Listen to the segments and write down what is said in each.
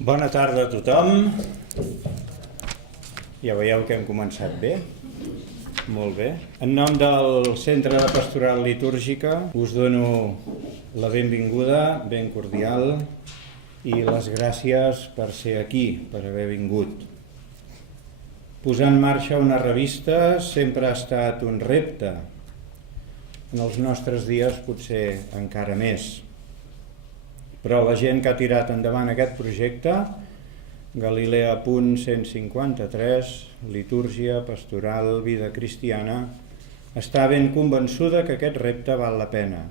Bona tarda a tothom. Ja veieu que hem començat bé. Molt bé. En nom del Centre de Pastoral Litúrgica us dono la benvinguda, ben cordial, i les gràcies per ser aquí, per haver vingut. Posar en marxa una revista sempre ha estat un repte. En els nostres dies potser encara més. Però la gent que ha tirat endavant aquest projecte, Galilea.153, Litúrgia, Pastoral, Vida Cristiana, està ben convençuda que aquest repte val la pena,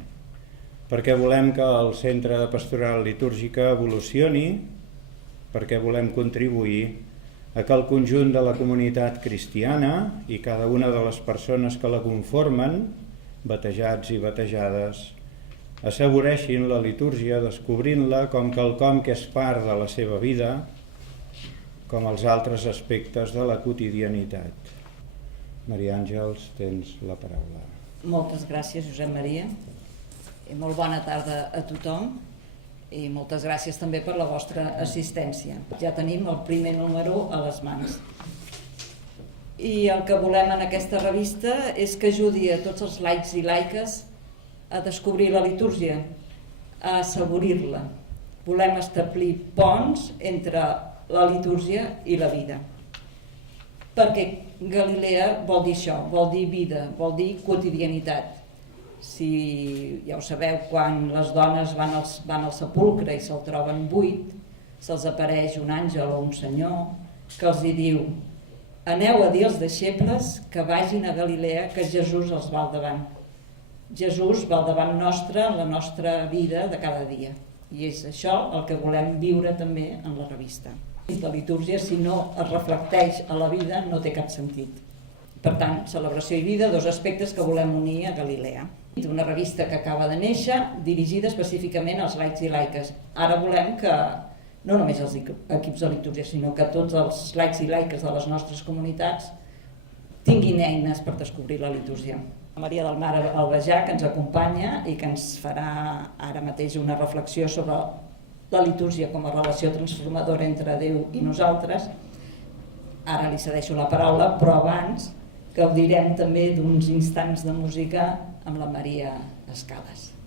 perquè volem que el Centre de Pastoral Litúrgica evolucioni, perquè volem contribuir a que el conjunt de la comunitat cristiana i cada una de les persones que la conformen, batejats i batejades, assaboreixin la litúrgia descobrint-la com quelcom que és part de la seva vida, com els altres aspectes de la quotidianitat. Maria Àngels, tens la paraula. Moltes gràcies, Josep Maria. I molt bona tarda a tothom. I moltes gràcies també per la vostra assistència. Ja tenim el primer número a les mans. I el que volem en aquesta revista és que ajudi a tots els laics i laiques a descobrir la litúrgia, a assaborir-la. Volem establir ponts entre la litúrgia i la vida. Perquè Galilea vol dir això, vol dir vida, vol dir quotidianitat. Si ja ho sabeu, quan les dones van al sepulcre i se'l troben buit, se'ls apareix un àngel o un senyor que els diu: aneu a dir als deixebles que vagin a Galilea, que Jesús els va al davant. Jesús va al davant nostre en la nostra vida de cada dia. I és això el que volem viure també en la revista. La litúrgia, si no es reflecteix a la vida, no té cap sentit. Per tant, celebració i vida, dos aspectes que volem unir a Galilea. Una revista que acaba de néixer, dirigida específicament als laics i laiques. Ara volem que, no només els equips de litúrgia, sinó que tots els laics i laiques de les nostres comunitats tinguin eines per descobrir la litúrgia. Maria del Mar Albejà, que ens acompanya i que ens farà ara mateix una reflexió sobre la litúrgia com a relació transformadora entre Déu i nosaltres. Ara li cedeixo la paraula, però abans gaudirem també d'uns instants de música amb la Maria Escales.